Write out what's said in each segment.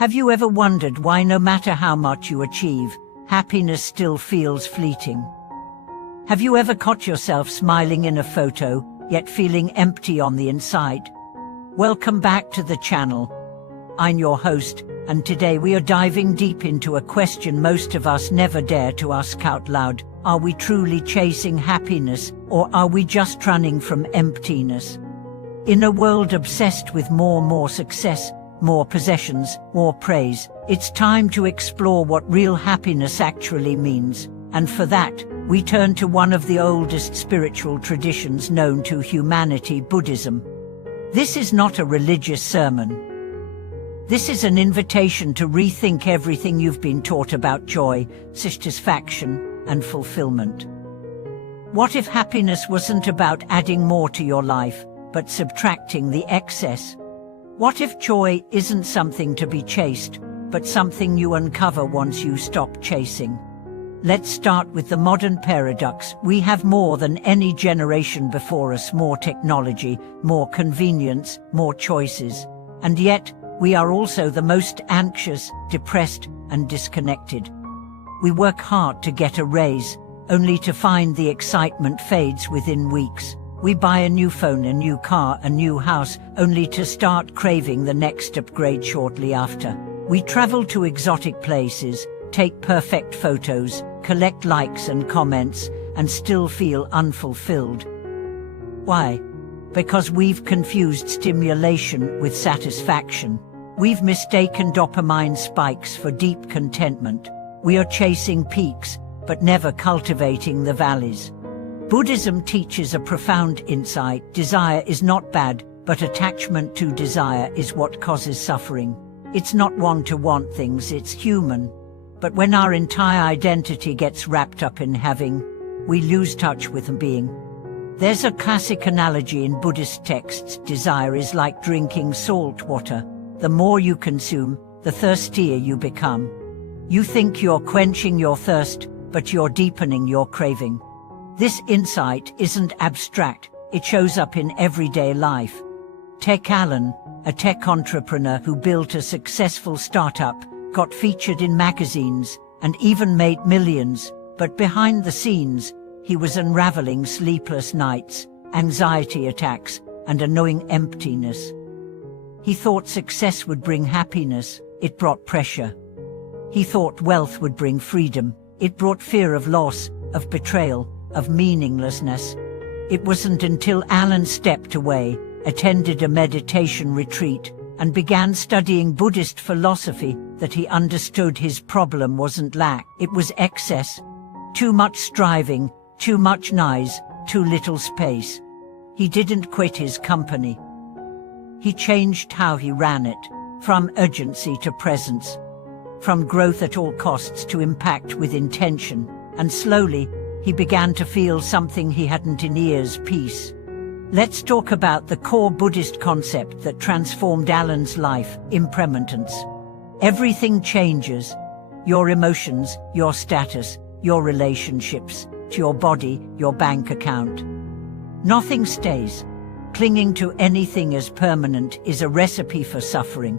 Have you ever wondered why no matter how much you achieve, happiness still feels fleeting? Have you ever caught yourself smiling in a photo, yet feeling empty on the inside? Welcome back to the channel. I'm your host, and today we are diving deep into a question most of us never dare to ask out loud. Are we truly chasing happiness, or are we just running from emptiness? In a world obsessed with more success, more possessions, more praise, it's time to explore what real happiness actually means. And for that, we turn to one of the oldest spiritual traditions known to humanity, Buddhism. This is not a religious sermon. This is an invitation to rethink everything you've been taught about joy, satisfaction, and fulfillment. What if happiness wasn't about adding more to your life, but subtracting the excess? What if joy isn't something to be chased, but something you uncover once you stop chasing? Let's start with the modern paradox. We have more than any generation before us, more technology, more convenience, more choices. And yet, we are also the most anxious, depressed, and disconnected. We work hard to get a raise, only to find the excitement fades within weeks. We buy a new phone, a new car, a new house, only to start craving the next upgrade shortly after. We travel to exotic places, take perfect photos, collect likes and comments, and still feel unfulfilled. Why? Because we've confused stimulation with satisfaction. We've mistaken dopamine spikes for deep contentment. We are chasing peaks, but never cultivating the valleys. Buddhism teaches a profound insight. Desire is not bad, but attachment to desire is what causes suffering. It's not wrong to want things, it's human. But when our entire identity gets wrapped up in having, we lose touch with being. There's a classic analogy in Buddhist texts. Desire is like drinking salt water. The more you consume, the thirstier you become. You think you're quenching your thirst, but you're deepening your craving. This insight isn't abstract, it shows up in everyday life. Tech Allen, a tech entrepreneur who built a successful startup, got featured in magazines, and even made millions, but behind the scenes, he was unraveling sleepless nights, anxiety attacks, and a knowing emptiness. He thought success would bring happiness, it brought pressure. He thought wealth would bring freedom, it brought fear of loss, of betrayal, of meaninglessness. It wasn't until Allen stepped away, attended a meditation retreat, and began studying Buddhist philosophy that he understood his problem wasn't lack, it was excess. Too much striving, too much noise, too little space. He didn't quit his company. He changed how he ran it, from urgency to presence, from growth at all costs to impact with intention, and slowly, he began to feel something he hadn't in years: peace. Let's talk about the core Buddhist concept that transformed Allen's life: impermanence. Everything changes. Your emotions, your status, your relationships, to your body, your bank account. Nothing stays. Clinging to anything as permanent is a recipe for suffering.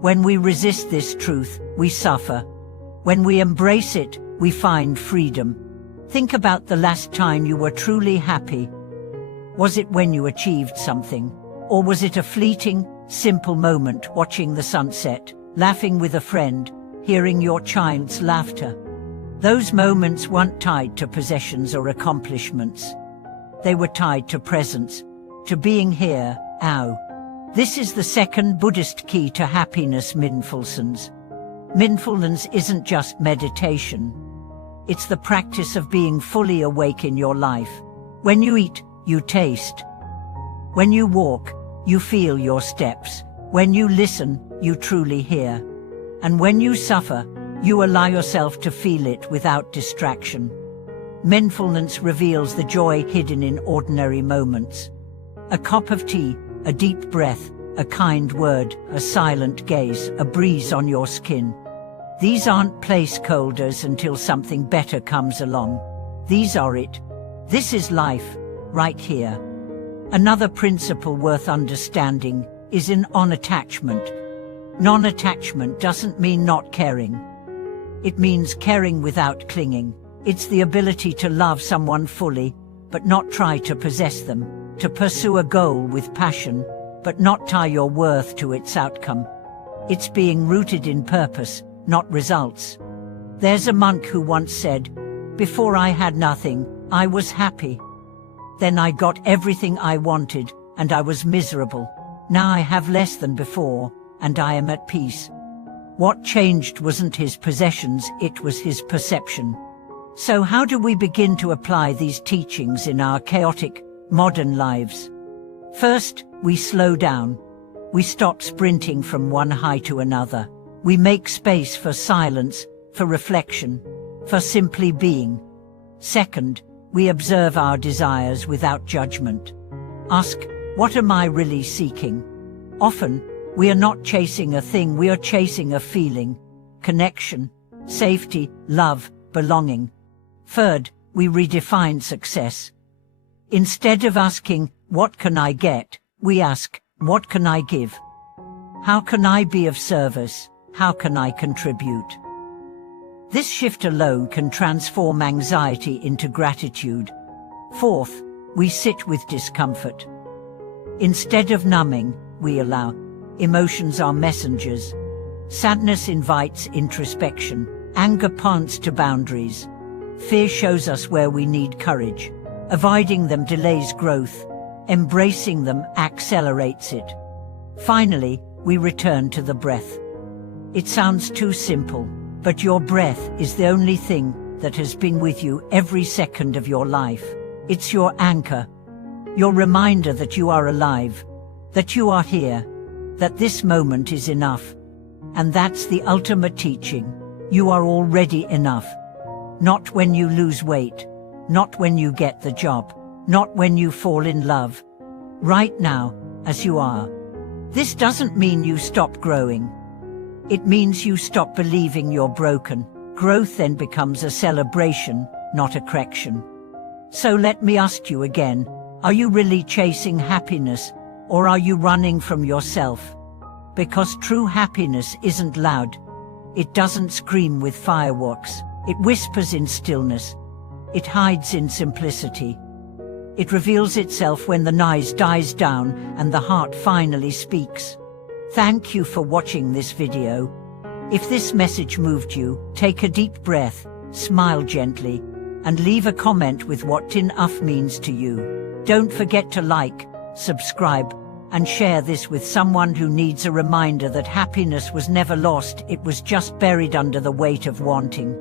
When we resist this truth, we suffer. When we embrace it, we find freedom. Think about the last time you were truly happy. Was it when you achieved something? Or was it a fleeting, simple moment, watching the sunset, laughing with a friend, hearing your child's laughter? Those moments weren't tied to possessions or accomplishments. They were tied to presence, to being here, now. This is the second Buddhist key to happiness: mindfulness. Mindfulness isn't just meditation. It's the practice of being fully awake in your life. When you eat, you taste. When you walk, you feel your steps. When you listen, you truly hear. And when you suffer, you allow yourself to feel it without distraction. Mindfulness reveals the joy hidden in ordinary moments. A cup of tea, a deep breath, a kind word, a silent gaze, a breeze on your skin. These aren't placeholders until something better comes along. These are it. This is life, right here. Another principle worth understanding is in non-attachment. Non-attachment doesn't mean not caring. It means caring without clinging. It's the ability to love someone fully, but not try to possess them, to pursue a goal with passion, but not tie your worth to its outcome. It's being rooted in purpose, not results. There's a monk who once said, "Before I had nothing, I was happy. Then I got everything I wanted, and I was miserable. Now I have less than before, and I am at peace." What changed wasn't his possessions, it was his perception. So how do we begin to apply these teachings in our chaotic, modern lives? First, we slow down. We stop sprinting from one high to another. We make space for silence, for reflection, for simply being. Second, we observe our desires without judgment. Ask, what am I really seeking? Often, we are not chasing a thing, we are chasing a feeling, connection, safety, love, belonging. Third, we redefine success. Instead of asking, what can I get, we ask, what can I give? How can I be of service? How can I contribute? This shift alone can transform anxiety into gratitude. Fourth, we sit with discomfort. Instead of numbing, we allow. Emotions are messengers. Sadness invites introspection. Anger points to boundaries. Fear shows us where we need courage. Avoiding them delays growth. Embracing them accelerates it. Finally, we return to the breath. It sounds too simple, but your breath is the only thing that has been with you every second of your life. It's your anchor, your reminder that you are alive, that you are here, that this moment is enough. And that's the ultimate teaching. You are already enough. Not when you lose weight, not when you get the job, not when you fall in love. Right now, as you are. This doesn't mean you stop growing. It means you stop believing you're broken. Growth then becomes a celebration, not a correction. So let me ask you again, are you really chasing happiness, or are you running from yourself? Because true happiness isn't loud. It doesn't scream with fireworks. It whispers in stillness. It hides in simplicity. It reveals itself when the noise dies down and the heart finally speaks. Thank you for watching this video. If this message moved you, take a deep breath, smile gently, and leave a comment with what tin uff means to you. Don't forget to like, subscribe, and share this with someone who needs a reminder that happiness was never lost, it was just buried under the weight of wanting.